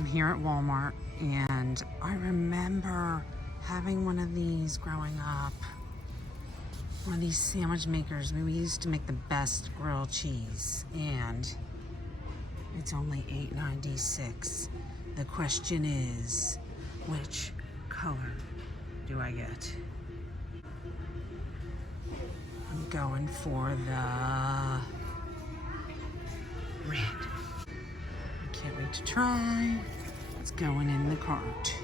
I'm here at Walmart, and I remember having one of these growing up. One of these sandwich makers. I mean, we used to make the best grilled cheese, and it's only $8.96. The question is, which color do I get? I'm going for the red. I can't wait to try. It's going in the cart.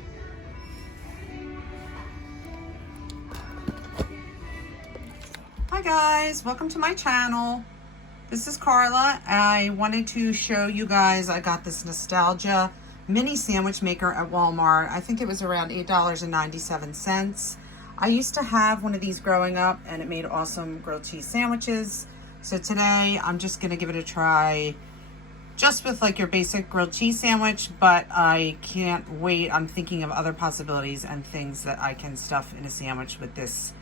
Hi guys, welcome to my channel. This is Carla. I wanted to show you guys, I got this nostalgia mini sandwich maker at Walmart. I think it was around $8.97. I used to have one of these growing up, and it made awesome grilled cheese sandwiches. So today I'm just gonna give it a try just with like your basic grilled cheese sandwich, but I can't wait. I'm thinking of other possibilities and things that I can stuff in a sandwich with this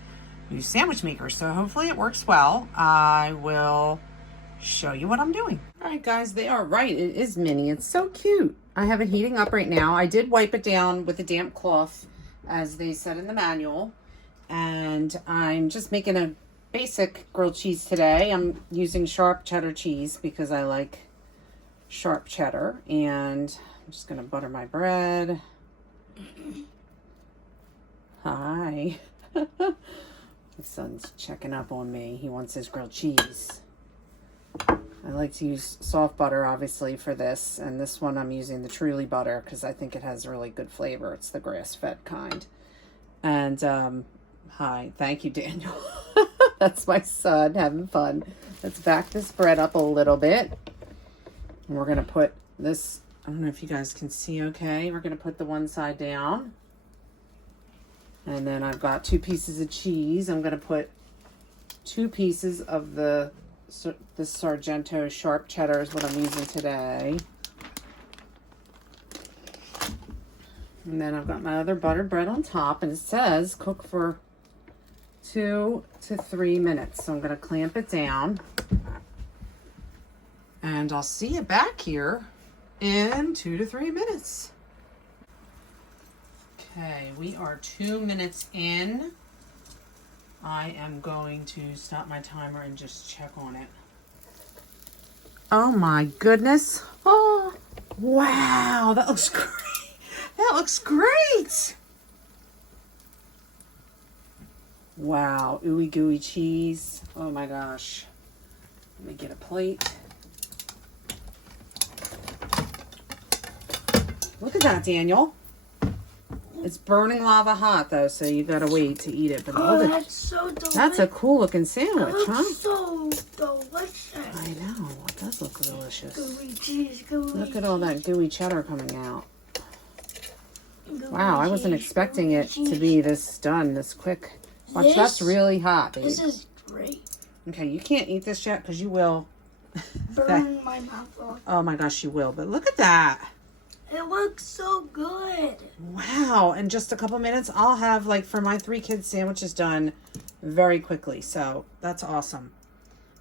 new sandwich maker. So hopefully it works well. I will show you what I'm doing. All right guys, they are right. It is mini. It's so cute. I have it heating up right now. I did wipe it down with a damp cloth, as they said in the manual. And I'm just making a basic grilled cheese today. I'm using sharp cheddar cheese because I like sharp cheddar. And I'm just gonna butter my bread. Hi. My son's checking up on me. He wants his grilled cheese. I like to use soft butter, obviously, for this. And this one I'm using the Truly butter because I think it has really good flavor. It's the grass-fed kind. And, hi. Thank you, Daniel. That's my son having fun. Let's back this bread up a little bit. And we're going to put this, I don't know if you guys can see okay. We're going to put the one side down. And then I've got 2 pieces of cheese. I'm going to put 2 pieces of the Sargento sharp cheddar is what I'm using today. And then I've got my other buttered bread on top, and it says cook for 2 to 3 minutes. So I'm going to clamp it down. And I'll see you back here in 2 to 3 minutes. Okay, we are 2 minutes in. I am going to stop my timer and just check on it. Oh my goodness. Oh, wow, that looks great. That looks great. Wow, ooey gooey cheese. Oh my gosh. Let me get a plate. Look at that, Daniel. It's burning lava hot though, so you gotta wait to eat it. But oh, that's so delicious. That's a cool looking sandwich, huh? So delicious. I know, it does look delicious. Gooey cheese, gooey Look at all that gooey cheddar coming out. Wow, I wasn't expecting it to be this done this quick. Watch, that's really hot, babe. This is great. Okay, you can't eat this yet because you will burn my mouth off. Oh my gosh, you will. But look at that. It looks so good. Wow. In just a couple minutes, I'll have, like, for my 3 kids, sandwiches done very quickly. So that's awesome.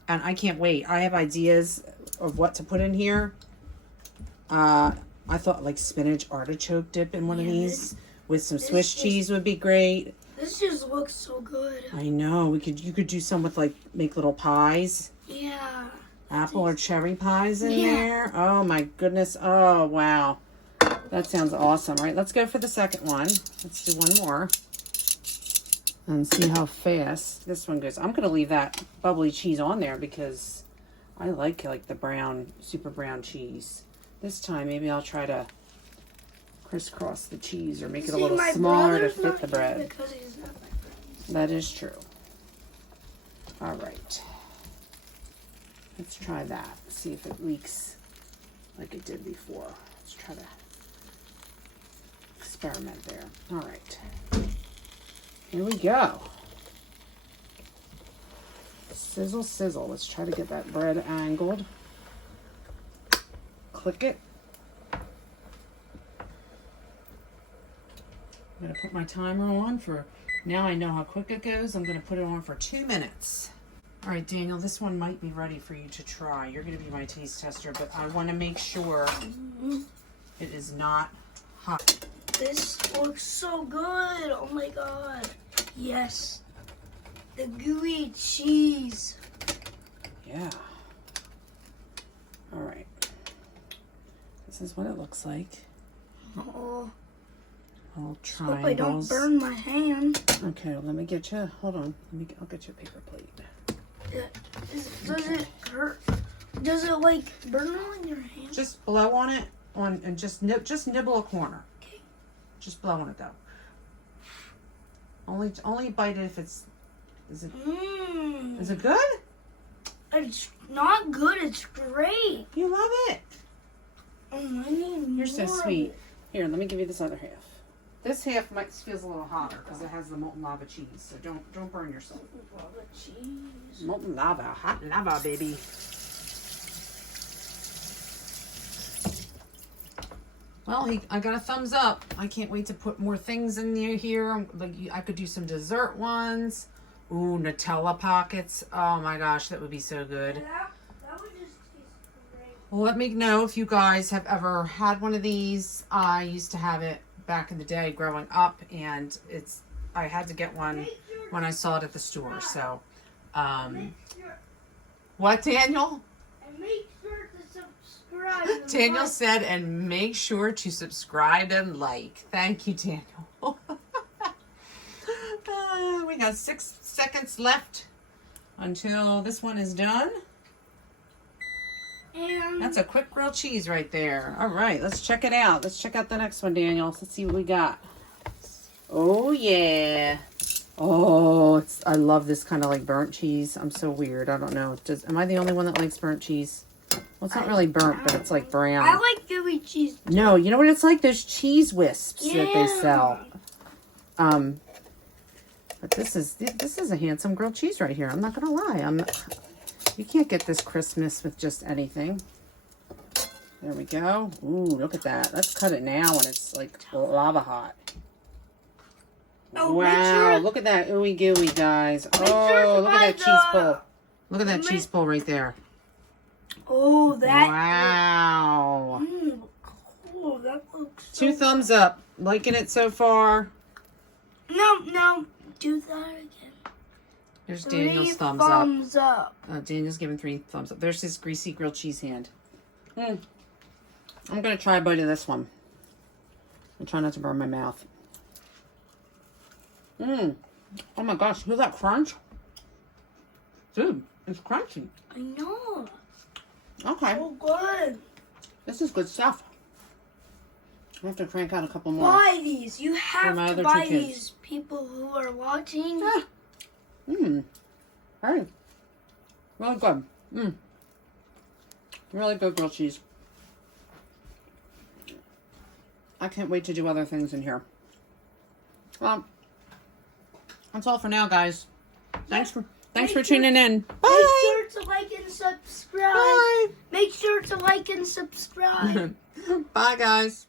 And I can't wait. I have ideas of what to put in here. I thought, like, spinach artichoke dip in one of these with some Swiss cheese would be great. This just looks so good. I know. You could do some with, like, make little pies. Yeah. Apple or cherry pies in there. Oh, my goodness. Oh, wow. That sounds awesome. All right, let's go for the second one. Let's do one more and see how fast this one goes. I'm going to leave that bubbly cheese on there because I like the brown, super brown cheese. This time, maybe I'll try to crisscross the cheese or make it a little smaller to fit the bread. Because he's not my friend. That is true. All right. Let's try that. See if it leaks like it did before. Let's try to experiment there. All right. Here we go. Sizzle, sizzle. Let's try to get that bread angled. Click it. I'm going to put my timer on for, now I know how quick it goes. I'm going to put it on for 2 minutes. All right, Daniel, this one might be ready for you to try. You're going to be my taste tester, but I want to make sure It is not hot. This looks so good. Oh my god. Yes. The gooey cheese. Yeah. All right. This is what it looks like. Oh, All hope I don't triangles. burn my hand. Okay, well, let me get you. Hold on. I'll get you a paper plate. Does it hurt? Does it like burn on your hand? Just blow on it and just nibble a corner. Okay. Just blow on it though. Only bite it if it's. Is it good? It's not good. It's great. You love it. Oh, I need You're so more of sweet. it. Here, let me give you this other half. This half feels a little hotter because it has the molten lava cheese. So don't burn yourself. Lava cheese. Molten lava, hot lava, baby. Well, I got a thumbs up. I can't wait to put more things in there here. Like I could do some dessert ones. Ooh, Nutella pockets. Oh my gosh, that would be so good. That would just taste great. Well, let me know if you guys have ever had one of these. I used to have it back in the day growing up, and I had to get one when I saw it at the store. So, what, Daniel? And make sure to subscribe. and Daniel like. said, and make sure to subscribe and like. Thank you, Daniel. We got 6 seconds left until this one is done. And That's a quick grilled cheese right there. All right, let's check it out. Let's check out the next one, Daniel. Let's see what we got. Oh, yeah. Oh, I love this kind of like burnt cheese. I'm so weird. I don't know. Am I the only one that likes burnt cheese? Well, it's not really burnt, but it's like brown. I like gooey cheese. No, you know what it's like? Those cheese wisps that they Yeah. sell. But this is a handsome grilled cheese right here. I'm not gonna lie. You can't get this Christmas with just anything. There we go. Ooh, look at that. Let's cut it now when it's like lava hot. Oh, Wow, look at that ooey gooey, guys. Oh, look at that cheese pull. Look at that cheese pull right there. Oh, that. Wow. Cool. That looks. Two thumbs up. Liking it so far. No. Do that again. There's 3 Daniel's thumbs up. thumbs up. Daniel's giving 3 thumbs up. There's his greasy grilled cheese hand. I'm going to try a bite of this one. And try not to burn my mouth. Oh my gosh, feel that crunch? Dude, it's crunchy. I know. Okay, So good. this is good stuff. I have to crank out a couple more. Buy these. You have my to other buy 2 kids. these. People who are watching. Hey. Really good. Really good grilled cheese. I can't wait to do other things in here. Well, that's all for now, guys. Thanks for tuning in. Make Bye. sure to like and subscribe. Bye. Make sure to like and subscribe. Bye, guys.